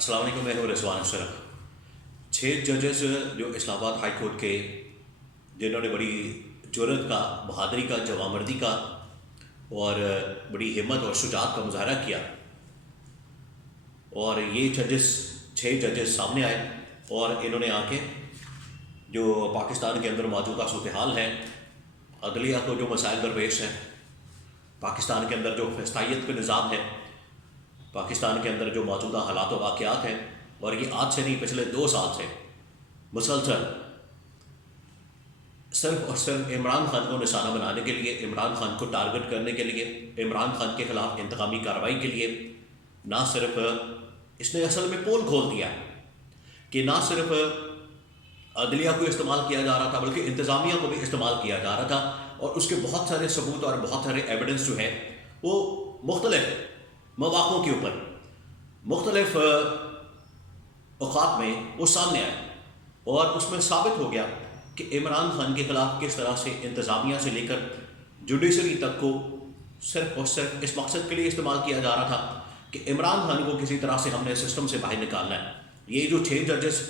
السلام علیکم، میں ہوں رضوان اشرف۔ 6 ججز جو اسلام آباد ہائی کورٹ کے، جنہوں نے بڑی جرأت کا، بہادری کا، جوانمردی کا اور بڑی ہمت اور شجاعت کا مظاہرہ کیا، اور یہ 6 ججز سامنے آئے اور انہوں نے آ کے جو پاکستان کے اندر موجودہ صورتحال ہے، عدلیہ کو جو مسائل درپیش ہیں، پاکستان کے اندر جو فیصلائیت کا نظام ہے، پاکستان کے اندر جو موجودہ حالات و واقعات ہیں، اور یہ آج سے نہیں، پچھلے 2 سال سے مسلسل صرف اور صرف عمران خان کو نشانہ بنانے کے لیے، عمران خان کو ٹارگٹ کرنے کے لیے، عمران خان کے خلاف انتقامی کارروائی کے لیے، نہ صرف اس نے اصل میں پول کھول دیا کہ نہ صرف عدلیہ کو استعمال کیا جا رہا تھا بلکہ انتظامیہ کو بھی استعمال کیا جا رہا تھا، اور اس کے بہت سارے ثبوت اور بہت سارے ایویڈنس جو ہے وہ مختلف مواقعوں کے اوپر مختلف اوقات میں وہ سامنے آئے، اور اس میں ثابت ہو گیا کہ عمران خان کے خلاف کس طرح سے انتظامیہ سے لے کر جوڈیشری تک کو صرف اور صرف اس مقصد کے لیے استعمال کیا جا رہا تھا کہ عمران خان کو کسی طرح سے ہم نے سسٹم سے باہر نکالنا ہے۔ یہ جو 6 ججز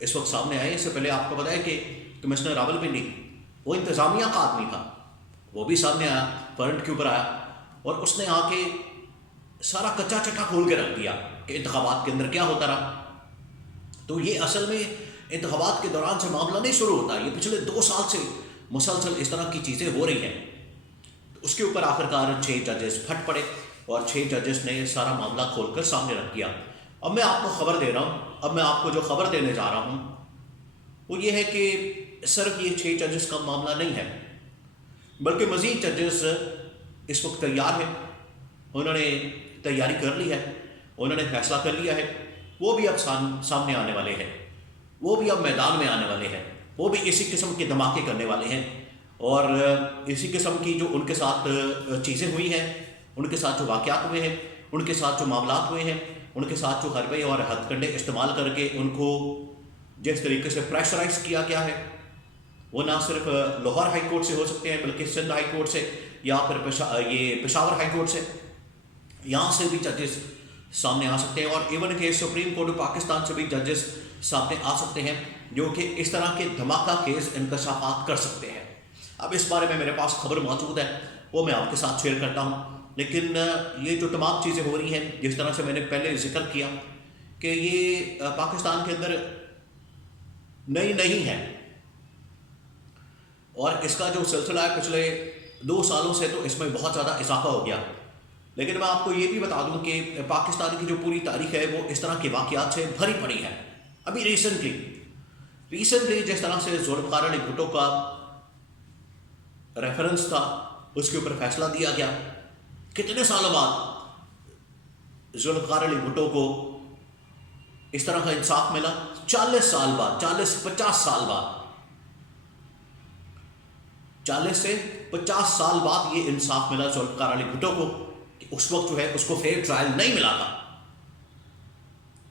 اس وقت سامنے آئے، اس سے پہلے آپ کو پتا ہے کہ کمشنر راولپنڈی وہ انتظامیہ کا آدمی تھا، وہ بھی سامنے آیا، فرنٹ کے اوپر آیا، اور اس نے آ کے سارا کچا چٹا کھول کے رکھ دیا کہ انتخابات کے اندر کیا ہوتا رہا۔ تو یہ اصل میں انتخابات کے دوران سے معاملہ نہیں شروع ہوتا، یہ پچھلے 2 سال سے مسلسل اس طرح کی چیزیں ہو رہی ہیں۔ تو اس کے اوپر آخرکار 6 ججز پھٹ پڑے، اور 6 ججز نے یہ سارا معاملہ کھول کر سامنے رکھ دیا۔ اب میں آپ کو خبر دے رہا ہوں، اب میں آپ کو جو خبر دینے جا رہا ہوں وہ یہ ہے کہ صرف یہ 6 ججز کا معاملہ نہیں ہے، بلکہ مزید ججز اس وقت تیار ہیں، انہوں نے تیاری کر لی ہے، انہوں نے فیصلہ کر لیا ہے، وہ بھی اب سامنے آنے والے ہیں، وہ بھی اب میدان میں آنے والے ہیں، وہ بھی اسی قسم کے دھماکے کرنے والے ہیں، اور اسی قسم کی جو ان کے ساتھ چیزیں ہوئی ہیں، ان کے ساتھ جو واقعات ہوئے ہیں، ان کے ساتھ جو معاملات ہوئے ہیں، ان کے ساتھ جو حربے اور ہتھ کنڈے استعمال کر کے ان کو جس طریقے سے پریشرائز کیا گیا ہے، وہ نہ صرف لاہور ہائی کورٹ سے ہو سکتے ہیں بلکہ سندھ ہائی کورٹ سے، یا پھر پشاور ہائی کورٹ سے، یہاں سے بھی ججز سامنے آ سکتے ہیں، اور ایون کہ سپریم کورٹ آف پاکستان سے بھی ججز سامنے آ سکتے ہیں جو کہ اس طرح کے دھماکہ خیز انکشافات کر سکتے ہیں۔ اب اس بارے میں میرے پاس خبر موجود ہے، وہ میں آپ کے ساتھ شیئر کرتا ہوں، لیکن یہ جو تمام چیزیں ہو رہی ہیں، جس طرح سے میں نے پہلے ذکر کیا کہ یہ پاکستان کے اندر نئی نہیں ہے، اور اس کا جو سلسلہ ہے پچھلے 2 سالوں سے تو اس میں بہت زیادہ اضافہ ہو گیا۔ لیکن میں آپ کو یہ بھی بتا دوں کہ پاکستان کی جو پوری تاریخ ہے وہ اس طرح کے واقعات سے بھری پڑی ہے۔ ابھی ریسنٹلی جس طرح سے ذوالفقار علی بھٹو کا ریفرنس تھا، اس کے اوپر فیصلہ دیا گیا، کتنے سالوں بعد ذوالفقار علی بھٹو کو اس طرح کا انصاف ملا؟ 40 سال بعد، 40-50 سال بعد، 40 سے 50 سال بعد یہ انصاف ملا ذوالفقار علی بھٹو کو، کہ اس وقت جو ہے اس کو فیئر ٹرائل نہیں ملا تھا۔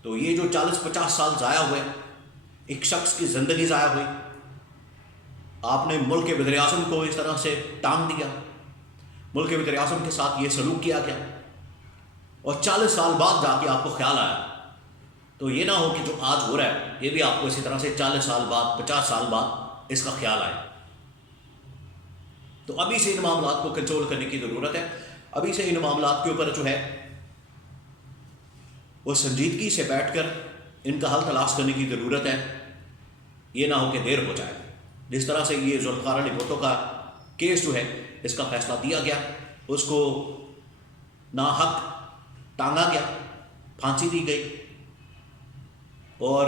تو یہ جو 40-50 سال ضائع ہوئے، ایک شخص کی زندگی ضائع ہوئی، آپ نے ملک کے وزیر اعظم کو اس طرح سے ٹانگ دیا، ملک کے وزیر اعظم کے ساتھ یہ سلوک کیا گیا، اور 40 سال بعد جا کے آپ کو خیال آیا۔ تو یہ نہ ہو کہ جو آج ہو رہا ہے یہ بھی آپ کو اسی طرح سے 40 سال بعد، 50 سال بعد اس کا خیال آئے۔ تو ابھی سے ان معاملات کو کنٹرول کرنے کی ضرورت ہے، ابھی سے ان معاملات کے اوپر جو ہے وہ سنجیدگی سے بیٹھ کر ان کا حل تلاش کرنے کی ضرورت ہے، یہ نہ ہو کہ دیر ہو جائے۔ جس طرح سے یہ ذوالفقار علی بھٹو کا کیس جو ہے اس کا فیصلہ دیا گیا، اس کو ناحق ٹانگا گیا، پھانسی دی گئی، اور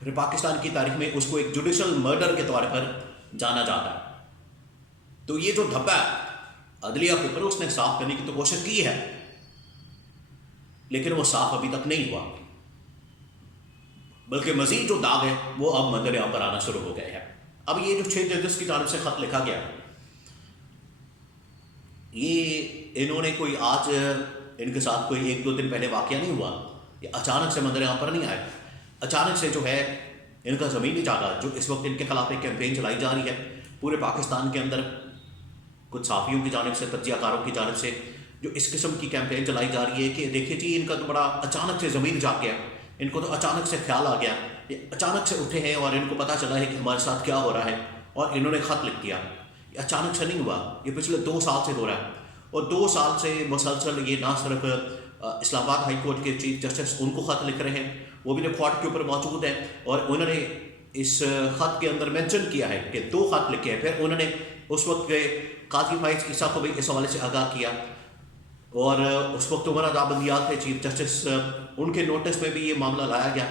پھر پاکستان کی تاریخ میں اس کو ایک جوڈیشل مرڈر کے طور پر جانا جاتا ہے۔ تو یہ جو دھبا ہے عدلیہ کے اوپر، اس نے صاف کرنے کی تو کوشش کی ہے، لیکن وہ صاف ابھی تک نہیں ہوا، بلکہ مزید جو داغ ہے وہ اب منظر عام پر آنا شروع ہو گئے ہیں۔ اب یہ جو 6 ججز کی جانب سے خط لکھا گیا، یہ انہوں نے کوئی آج ان کے ساتھ کوئی 1-2 دن پہلے واقعہ نہیں ہوا، یہ اچانک سے منظر عام پر نہیں آئے، اچانک سے جو ہے ان کا زمینی جاگا، جو اس وقت ان کے خلاف ایک کیمپین چلائی جا رہی ہے پورے پاکستان کے اندر، کچھ صحافیوں کی جانب سے، تجزیہ کاروں کی جانب سے، جو اس قسم کی کیمپین چلائی جا رہی ہے کہ دیکھیے جی ان کا تو بڑا اچانک سے زمین جاگ گیا، ان کو تو اچانک سے خیال آ گیا، یہ اچانک سے اٹھے ہیں اور ان کو پتہ چلا ہے کہ ہمارے ساتھ کیا ہو رہا ہے اور انہوں نے خط لکھ دیا۔ یہ اچانک سے نہیں ہوا، یہ پچھلے 2 سال سے ہو رہا ہے، اور 2 سال سے مسلسل یہ نہ صرف اسلام آباد ہائی کورٹ کے چیف جسٹس ان کو خط لکھ رہے ہیں، وہ بھی کھوٹ کے اوپر موجود ہیں، اور انہوں نے اس خط کے اندر مینشن کیا ہے کہ 2 خط لکھے ہیں۔ پھر انہوں نے اس وقت کے قاضی فائز عیسیٰ کو بھی اس حوالے سے آگاہ کیا، اور اس وقت عمر رضا بندیال تھے چیف جسٹس، ان کے نوٹس میں بھی یہ معاملہ لایا گیا،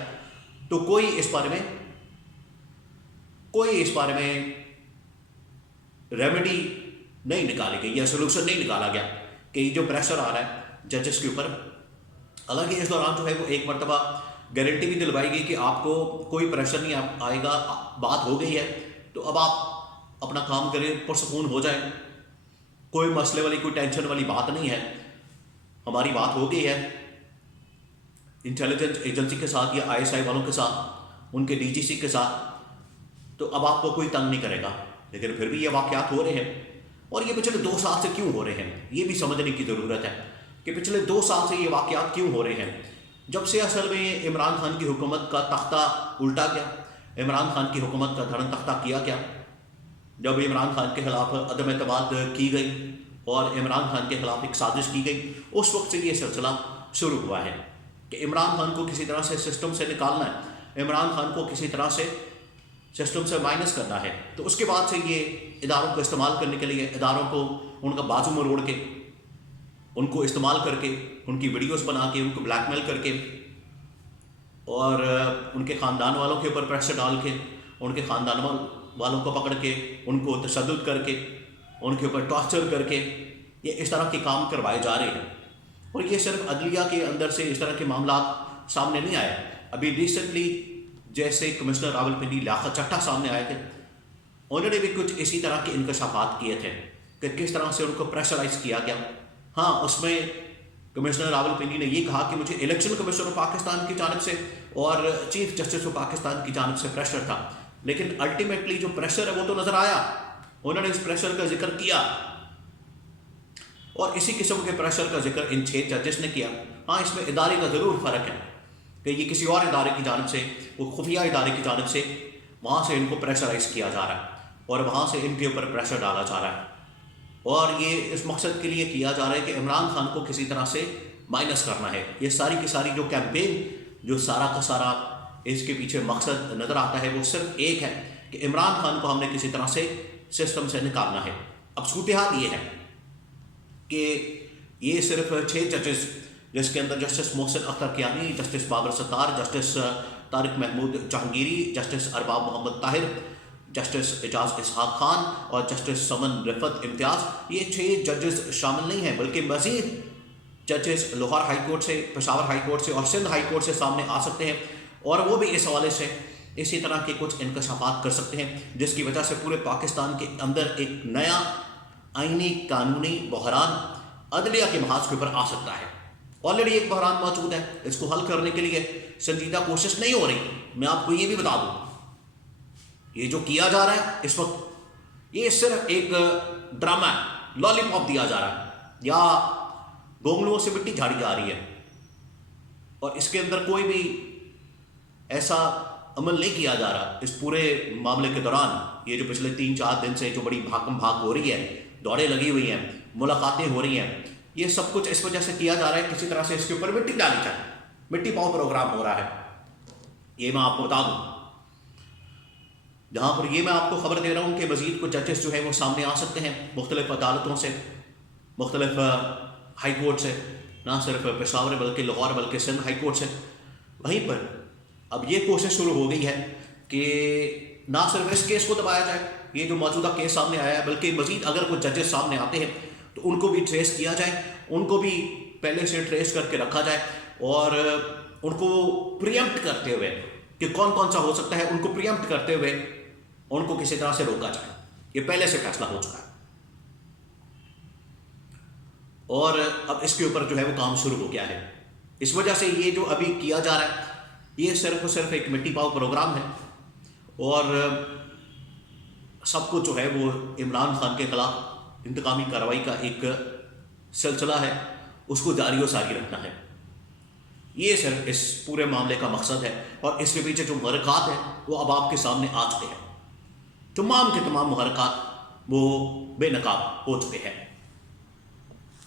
تو کوئی اس بارے میں ریمیڈی نہیں نکالی گئی یا سلوشن نہیں نکالا گیا کہ یہ جو پریشر آ رہا ہے ججز کے اوپر۔ حالانکہ اس دوران جو ہے وہ ایک مرتبہ گارنٹی بھی دلوائی گئی کہ آپ کو کوئی پریشر نہیں آئے گا، بات ہو گئی ہے تو اب آپ اپنا کام کریں، پرسکون ہو جائیں، کوئی مسئلے والی کوئی ٹینشن والی بات نہیں ہے، ہماری بات ہو گئی ہے انٹیلیجنس ایجنسی کے ساتھ یا ISI والوں کے ساتھ، ان کے DGC کے ساتھ، تو اب آپ کو کوئی تنگ نہیں کرے گا۔ لیکن پھر بھی یہ واقعات ہو رہے ہیں، اور یہ پچھلے 2 سال سے کیوں ہو رہے ہیں یہ بھی سمجھنے کی ضرورت ہے کہ پچھلے 2 سال سے یہ واقعات کیوں ہو رہے ہیں۔ جب سے اصل میں عمران خان کی حکومت کا تختہ الٹا گیا، عمران خان کی حکومت کا دھرن تختہ کیا گیا، جب عمران خان کے خلاف عدم اعتماد کی گئی اور عمران خان کے خلاف ایک سازش کی گئی، اس وقت سے یہ سلسلہ شروع ہوا ہے کہ عمران خان کو کسی طرح سے سسٹم سے نکالنا ہے، عمران خان کو کسی طرح سے سسٹم سے مائنس کرنا ہے۔ تو اس کے بعد سے یہ اداروں کو استعمال کرنے کے لیے، اداروں کو ان کا بازو مروڑ کے، ان کو استعمال کر کے، ان کی ویڈیوز بنا کے، ان کو بلیک میل کر کے، اور ان کے خاندان والوں کے اوپر پریشر ڈال کے، ان کے خاندان والوں کو پکڑ کے، ان کو تشدد کر کے، ان کے اوپر ٹارچر کر کے، یہ اس طرح کے کام کروائے جا رہے ہیں۔ اور یہ صرف عدلیہ کے اندر سے اس طرح کے معاملات سامنے نہیں آئے، ابھی ریسنٹلی جیسے کمشنر راولپنڈی لیاقت چٹھا سامنے آئے تھے، انہوں نے بھی کچھ اسی طرح کے انکشافات کیے تھے کہ کس طرح سے ان کو پریشرائز کیا گیا۔ ہاں، اس میں کمشنر راولپنڈی نے یہ کہا کہ مجھے الیکشن کمیشن آف پاکستان کی جانب سے اور چیف جسٹس آف پاکستان کی جانب سے پریشر تھا، لیکن الٹیمیٹلی جو پریشر ہے وہ تو نظر آیا، انہوں نے اس پریشر کا ذکر کیا، اور اسی قسم کے پریشر کا ذکر ان 6 ججز نے کیا۔ ہاں، اس میں ادارے کا ضرور فرق ہے کہ یہ کسی اور ادارے کی جانب سے، وہ خفیہ ادارے کی جانب سے وہاں سے ان کو پریشرائز کیا جا رہا ہے اور وہاں سے ان کے اوپر پریشر ڈالا جا رہا ہے، اور یہ اس مقصد کے لیے کیا جا رہا ہے کہ عمران خان کو کسی طرح سے مائنس کرنا ہے۔ یہ ساری کی ساری جو کیمپین، جو سارا کا سارا اس کے پیچھے مقصد نظر آتا ہے، وہ صرف ایک ہے کہ عمران خان کو ہم نے کسی طرح سے سسٹم سے نکالنا ہے۔ اب صورتحال یہ ہے کہ یہ صرف 6 ججز، جس کے اندر جسٹس محسن اختر کیانی، جسٹس بابر ستار، جسٹس طارق محمود جہانگیری، جسٹس ارباب محمد طاہر، جسٹس اعجاز اسحاق خان اور جسٹس سمن رفت امتیاز، یہ 6 ججز شامل نہیں ہیں، بلکہ مزید ججز لاہور ہائی کورٹ سے، پشاور ہائی کورٹ سے اور سندھ ہائی کورٹ سے سامنے آ سکتے ہیں، اور وہ بھی اس حوالے سے اسی طرح کے کچھ انکشافات کر سکتے ہیں، جس کی وجہ سے پورے پاکستان کے اندر ایک نیا آئینی قانونی بحران عدلیہ کے محاذ کے اوپر آ سکتا ہے۔ آلریڈی ایک بحران موجود ہے، اس کو حل کرنے کے لیے سنجیدہ کوشش نہیں ہو رہی۔ میں آپ کو یہ بھی بتا دوں، یہ جو کیا جا رہا ہے اس وقت، یہ صرف ایک ڈرامہ ہے، لالی پاپ دیا جا رہا ہے یا گونگلوں سے مٹی جھاڑی جا رہی ہے، اور اس کے اندر کوئی بھی ایسا عمل نہیں کیا جا رہا۔ اس پورے معاملے کے دوران یہ جو پچھلے 3-4 دن سے جو بڑی بھاگم بھاگ ہو رہی ہے، دوڑیں لگی ہوئی ہیں، ملاقاتیں ہو رہی ہیں، یہ سب کچھ اس وجہ سے کیا جا رہا ہے کسی طرح سے اس کے اوپر مٹی ڈالی جائے، مٹی پاؤ پروگرام ہو رہا ہے۔ یہ میں آپ کو بتا دوں، جہاں پر یہ میں آپ کو خبر دے رہا ہوں کہ مزید کچھ ججز جو ہیں وہ سامنے آ سکتے ہیں مختلف عدالتوں سے، مختلف ہائی کورٹ سے، نہ صرف پشاور بلکہ لاہور بلکہ سندھ ہائی کورٹ سے۔ وہیں پر اب یہ کوشش شروع ہو گئی ہے کہ نہ صرف اس کیس کو دبایا جائے، یہ جو موجودہ کیس سامنے آیا ہے، بلکہ مزید اگر کچھ ججز سامنے آتے ہیں تو ان کو بھی ٹریس کیا جائے، ان کو بھی پہلے سے ٹریس کر کے رکھا جائے، اور ان کو پریمپٹ کرتے ہوئے کہ کون کون سا ہو سکتا ہے، ان کو پریمپٹ کرتے ہوئے ان کو کسی طرح سے روکا جائے۔ یہ پہلے سے فیصلہ ہو چکا ہے، اور اب اس کے اوپر جو ہے وہ کام شروع ہو گیا ہے۔ اس وجہ سے یہ جو ابھی کیا جا رہا ہے یہ صرف اور صرف ایک مٹی پاؤ پروگرام ہے، اور سب کو جو ہے وہ عمران خان کے خلاف انتقامی کارروائی کا ایک سلسلہ ہے اس کو جاری و ساری رکھنا ہے. یہ صرف اس پورے معاملے کا مقصد ہے، اور اس کے پیچھے جو محرکات ہیں وہ اب آپ کے سامنے آ چکے ہیں. تمام کے تمام محرکات وہ بے نقاب ہو چکے ہیں.